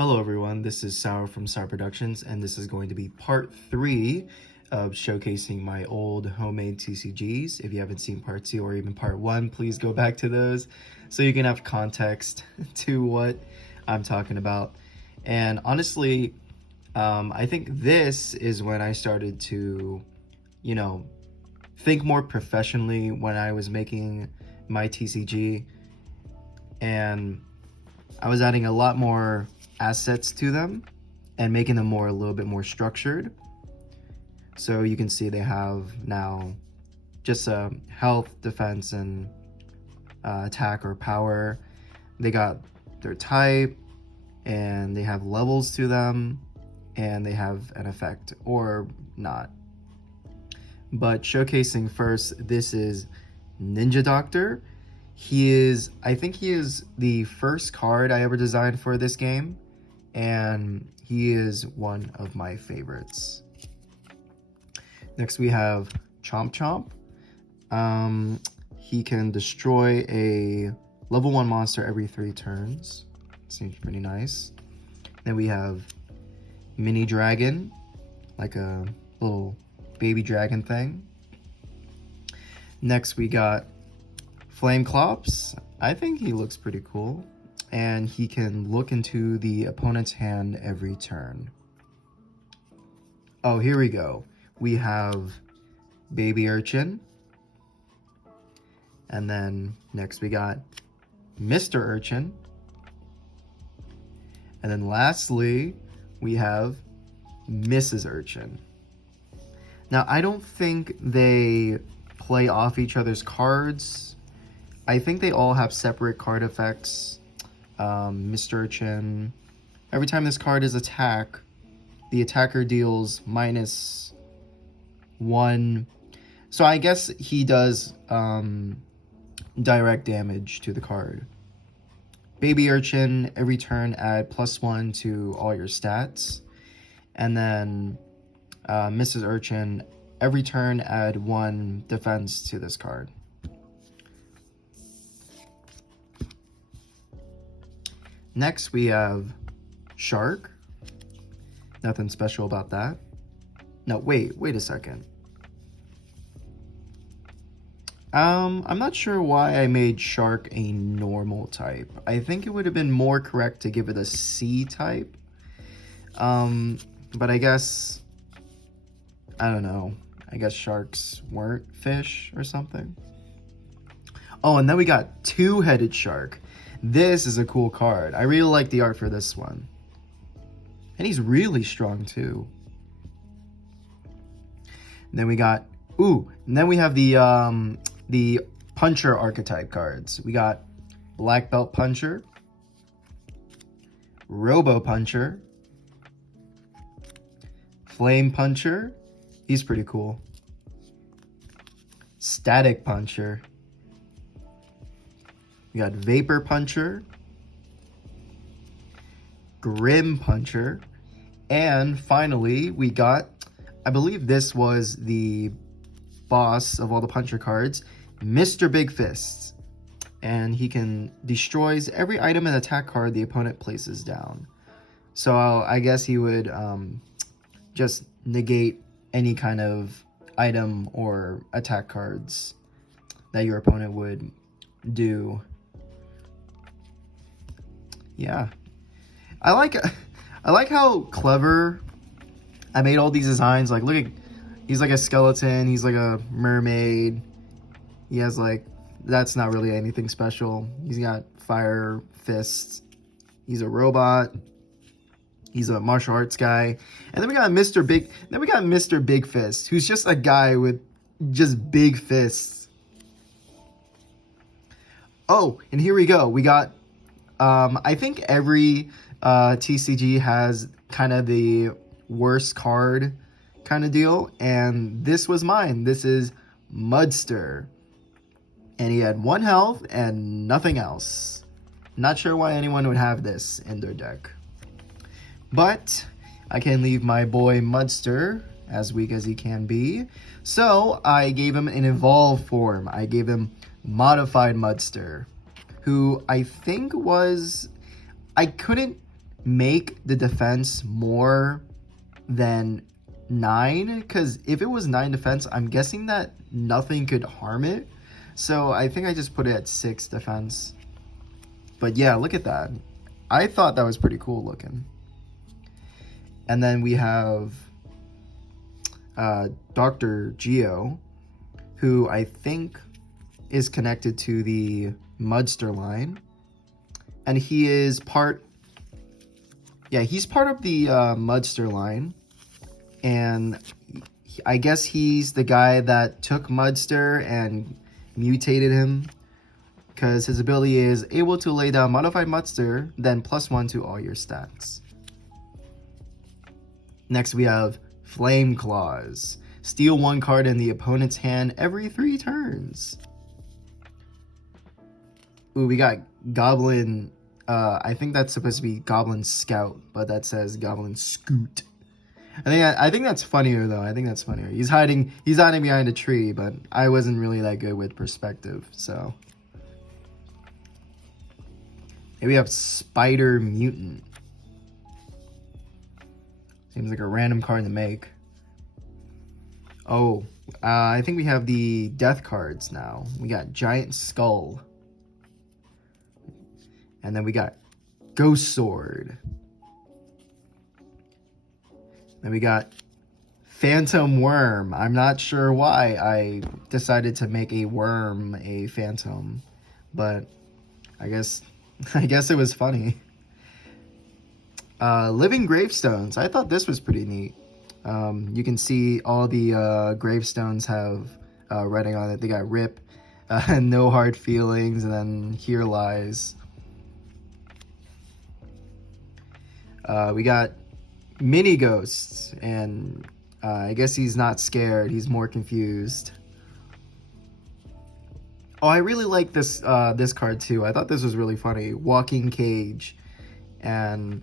Hello everyone, this is Sour from Sour Productions, and this is going to be part 3 of showcasing my old homemade TCGs. If you haven't seen part 2 or even part 1, please go back to those so you can have context to what I'm talking about. And honestly, I think this is when I started to, think more professionally when I was making my TCG, and I was adding a lot more assets to them and making them a little bit more structured. So you can see they have now just a health, defense, and attack or power. They got their type, and they have levels to them, and they have an effect or not. But showcasing first, this is Ninja Doctor. I think he is the first card I ever designed for this game, and he is one of my favorites. Next we have Chomp Chomp. He can destroy a level 1 monster every 3 turns. Seems pretty nice. Then we have Mini Dragon, like a little baby dragon thing. Next we got Flame Clops. I think he looks pretty cool, and he can look into the opponent's hand every turn. Oh, here we go. We have Baby Urchin, and then next we got Mr. Urchin, and then lastly we have Mrs. Urchin. Now, I don't think they play off each other's cards. I think they all have separate card effects. Mr. Urchin, every time this card is attacked, the attacker deals -1. So I guess he does direct damage to the card. Baby Urchin, every turn add +1 to all your stats. And then Mrs. Urchin, every turn add 1 defense to this card. Next we have Shark. Nothing special about that. No, wait a second. I'm not sure why I made Shark a normal type. I think it would have been more correct to give it a C type. But I guess, I don't know. I guess sharks weren't fish or something. Oh, and then we got Two-Headed Shark. This is a cool card. I really like the art for this one. And he's really strong too. And then we got, and then we have the Puncher archetype cards. We got Black Belt Puncher, Robo Puncher, Flame Puncher. He's pretty cool. Static Puncher. We got Vapor Puncher, Grim Puncher, and finally we got, I believe this was the boss of all the Puncher cards, Mr. Big Fist. And he can destroys every item and attack card the opponent places down. So I guess he would just negate any kind of item or attack cards that your opponent would do. Yeah, I like how clever I made all these designs. Like, look at, he's like a skeleton, he's like a mermaid, he has like, that's not really anything special. He's got fire fists, he's a robot, he's a martial arts guy, and then we got Mr. Big Fist, who's just a guy with just big fists. Oh, and here we go. We got I think every TCG has kind of the worst card kind of deal, and this was mine. This is Mudster, and he had 1 health and nothing else. Not sure why anyone would have this in their deck, but I can leave my boy Mudster as weak as he can be, so I gave him an evolved form. I gave him Modified Mudster, who I think was, I couldn't make the defense more than 9, because if it was 9 defense, I'm guessing that nothing could harm it. So I think I just put it at 6 defense. But yeah, look at that. I thought that was pretty cool looking. And then we have Dr. Geo, who I think is connected to the Mudster line. And he is part... Yeah, he's part of the Mudster line. And I guess he's the guy that took Mudster and mutated him, because his ability is able to lay down modified Mudster, then +1 to all your stats. Next we have Flame Claws. Steal 1 card in the opponent's hand every 3 turns. Ooh, we got Goblin. I think that's supposed to be Goblin Scout, but that says Goblin Scoot. I think that's funnier though. I think that's funnier. He's hiding behind a tree, but I wasn't really that good with perspective, so. Here we have Spider Mutant. Seems like a random card to make. Oh, I think we have the death cards now. We got Giant Skull. And then we got Ghost Sword. Then we got Phantom Worm. I'm not sure why I decided to make a worm a phantom, but I guess it was funny. Living Gravestones. I thought this was pretty neat. You can see all the gravestones have writing on it. They got RIP, no hard feelings, and then Here Lies. We got Mini Ghosts, and I guess he's not scared. He's more confused. Oh, I really like this this card too. I thought this was really funny. Walking Cage, and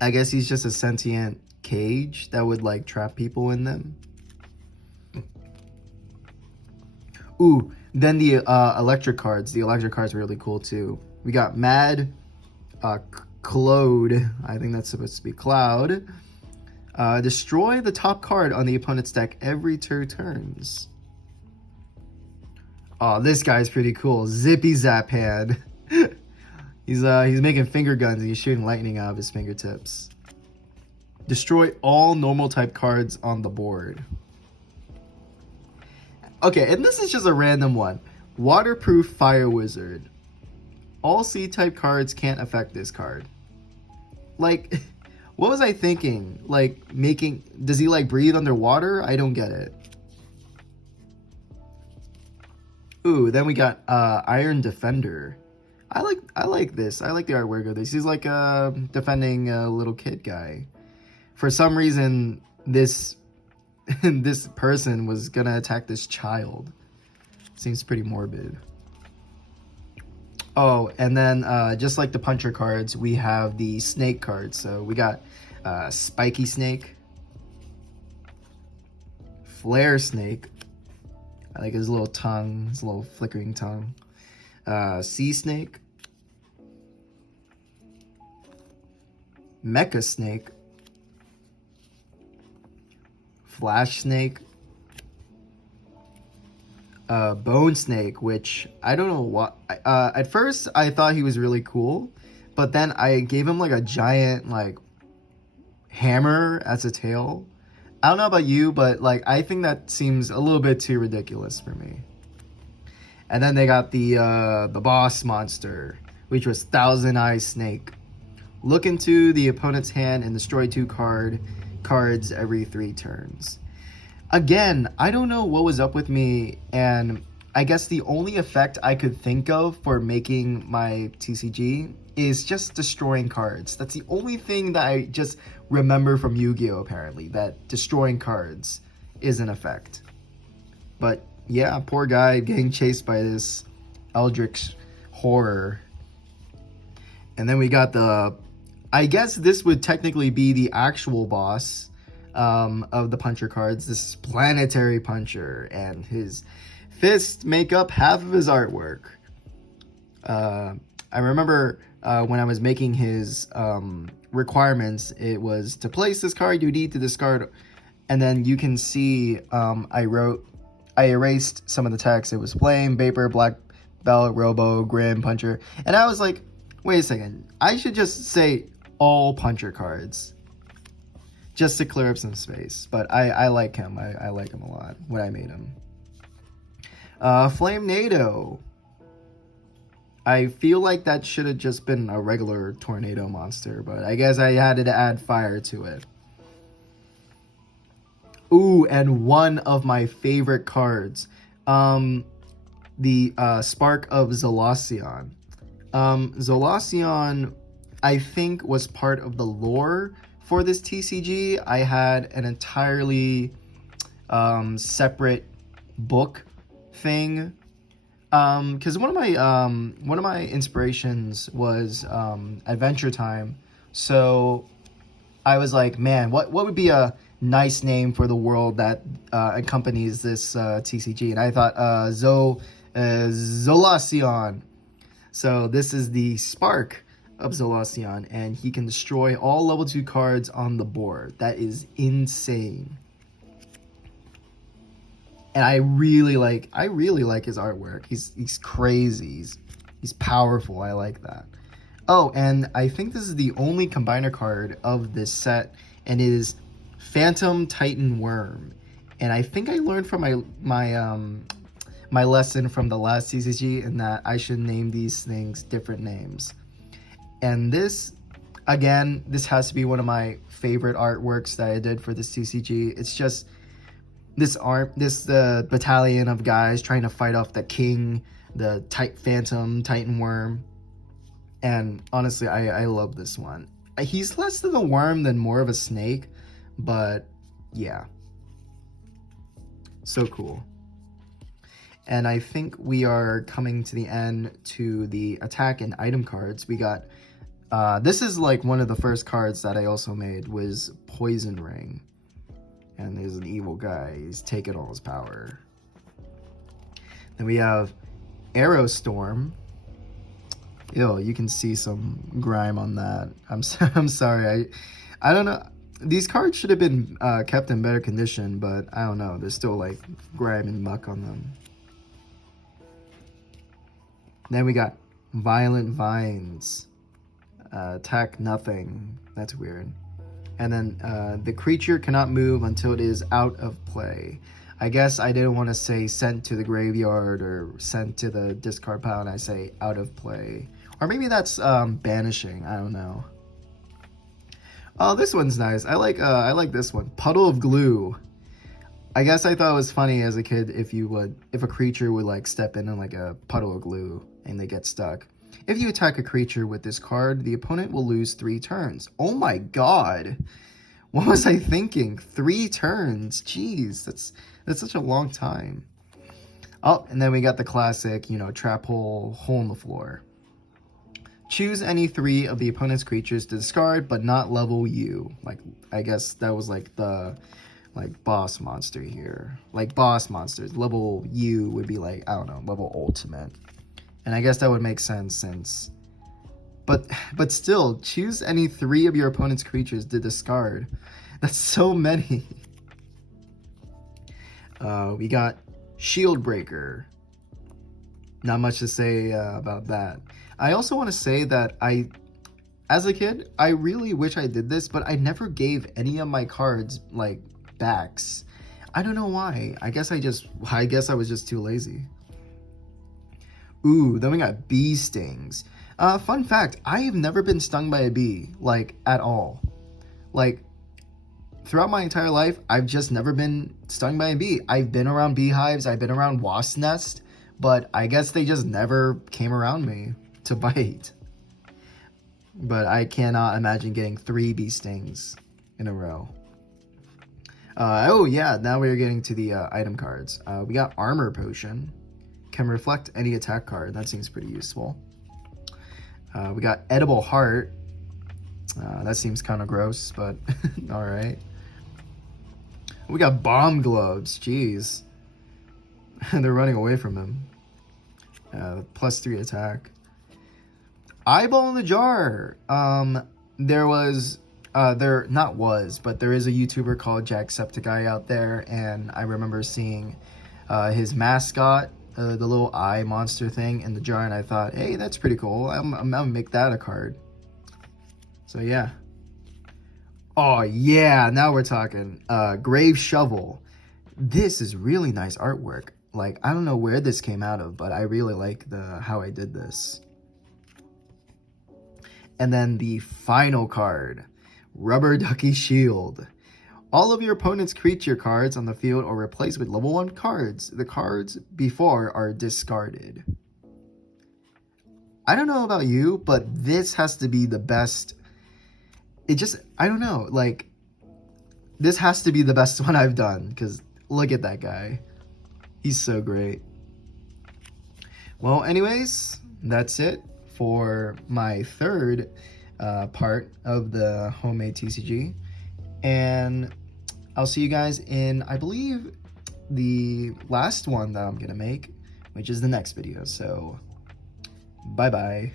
I guess he's just a sentient cage that would like trap people in them. Ooh, then the electric cards. The electric cards are really cool too. We got Mad Claude. I think that's supposed to be Cloud. Destroy the top card on the opponent's deck every 2 turns. Oh, this guy's pretty cool. Zippy Zap Hand. He's making finger guns and he's shooting lightning out of his fingertips. Destroy all normal type cards on the board. Okay, and this is just a random one. Waterproof Fire Wizard. All C-type cards can't affect this card. Like, what was I thinking? Like, does he like breathe underwater? I don't get it. Ooh, then we got Iron Defender. I like this. I like the artwork of this. He's like defending a little kid guy. For some reason, this this person was gonna attack this child. Seems pretty morbid. Oh, and then just like the puncher cards, we have the snake cards. So we got Spiky Snake, Flare Snake. I like his little tongue, his little flickering tongue. Sea Snake, Mecha Snake, Flash Snake, Bone Snake, which I don't know what. At first, I thought he was really cool, but then I gave him like a giant like hammer as a tail. I don't know about you, but like I think that seems a little bit too ridiculous for me. And then they got the boss monster, which was Thousand Eye Snake. Look into the opponent's hand and destroy 2 cards every 3 turns. Again, I don't know what was up with me, and I guess the only effect I could think of for making my TCG is just destroying cards. That's the only thing that I just remember from Yu-Gi-Oh! Apparently, that destroying cards is an effect. But yeah, poor guy getting chased by this eldritch horror. And then we got I guess this would technically be the actual boss of the puncher cards. This is Planetary Puncher, and his fists make up half of his artwork. I remember when I was making his requirements, it was to place this card, you need to discard. And then you can see I erased some of the text. It was Flame, Vapor, Black Belt, Robo, Grim, Puncher. And I was like, wait a second. I should just say all Puncher cards just to clear up some space. But I like him. I like him a lot when I made him. Flame NATO. I feel like that should have just been a regular tornado monster, but I guess I had to add fire to it. Ooh, and one of my favorite cards, the Spark of Zolacion. Zolacion, I think, was part of the lore for this TCG. I had an entirely separate book thing, because one of my inspirations was Adventure Time. So I was like, man, what would be a nice name for the world that accompanies this TCG? And I thought Zolacion. So this is the Spark of Zolacion, and he can destroy all level 2 cards on the board. That is insane. And I really like his artwork. He's crazy. He's powerful. I like that. Oh, and I think this is the only combiner card of this set, and it is Phantom Titan Worm. And I think I learned from my lesson from the last TCG in that I should name these things different names. And this, again, this has to be one of my favorite artworks that I did for this TCG. It's just this battalion of guys trying to fight off the king, the Phantom Titan Worm. And honestly, I love this one. He's less of a worm than more of a snake, but yeah. So cool. And I think we are coming to the end to the attack and item cards. We got, this is like one of the first cards that I also made, was Poison Ring. And there's an evil guy, he's taking all his power. Then we have Arrow Storm. Ew, you can see some grime on that. I'm sorry, I don't know. These cards should have been kept in better condition, but I don't know. There's still like grime and muck on them. Then we got Violent Vines. Attack nothing. That's weird. And then the creature cannot move until it is out of play. I guess I didn't want to say sent to the graveyard or sent to the discard pile, and I say out of play. Or maybe that's banishing. I don't know. Oh, this one's nice. I like this one. Puddle of Glue. I guess I thought it was funny as a kid if a creature would like step in like a puddle of glue and they get stuck. If you attack a creature with this card, the opponent will lose 3 turns. Oh my god. What was I thinking? 3 turns. Jeez, that's such a long time. Oh, and then we got the classic, trap hole in the floor. Choose any 3 of the opponent's creatures to discard, but not level you. Like, I guess that was like the boss monster here. Like boss monsters, level U would be like, I don't know, level ultimate. And I guess that would make sense since, but still, choose any 3 of your opponent's creatures to discard. That's so many. We got Shield Breaker. Not much to say about that. I also want to say that as a kid, I really wish I did this, but I never gave any of my cards like backs. I don't know why. I guess I was just too lazy. Ooh, then we got bee stings. Fun fact, I have never been stung by a bee, like, at all. Like, throughout my entire life, I've just never been stung by a bee. I've been around beehives, I've been around wasp nests, but I guess they just never came around me to bite. But I cannot imagine getting 3 bee stings in a row. Oh yeah, now we're getting to the item cards. We got Armor Potion. Can reflect any attack card. That seems pretty useful. We got Edible Heart. That seems kind of gross, but alright. We got Bomb Globes. Jeez. They're running away from him. +3 attack. eyeball in the jar. There was, there not was, but there is a YouTuber called Jacksepticeye out there, and I remember seeing his mascot, the little eye monster thing in the jar, and I thought, hey, that's pretty cool. I'm gonna make that a card. So yeah. Oh yeah, now we're talking. Grave Shovel. This is really nice artwork. Like, I don't know where this came out of, but I really like how I did this. And then the final card, Rubber Ducky Shield. All of your opponent's creature cards on the field are replaced with level 1 cards. The cards before are discarded. I don't know about you, but this has to be the best. It just, I don't know, like, this has to be the best one I've done, because look at that guy. He's so great. Well, anyways, that's it for my third part of the homemade TCG. And I'll see you guys in, I believe, the last one that I'm going to make, which is the next video. So, bye-bye.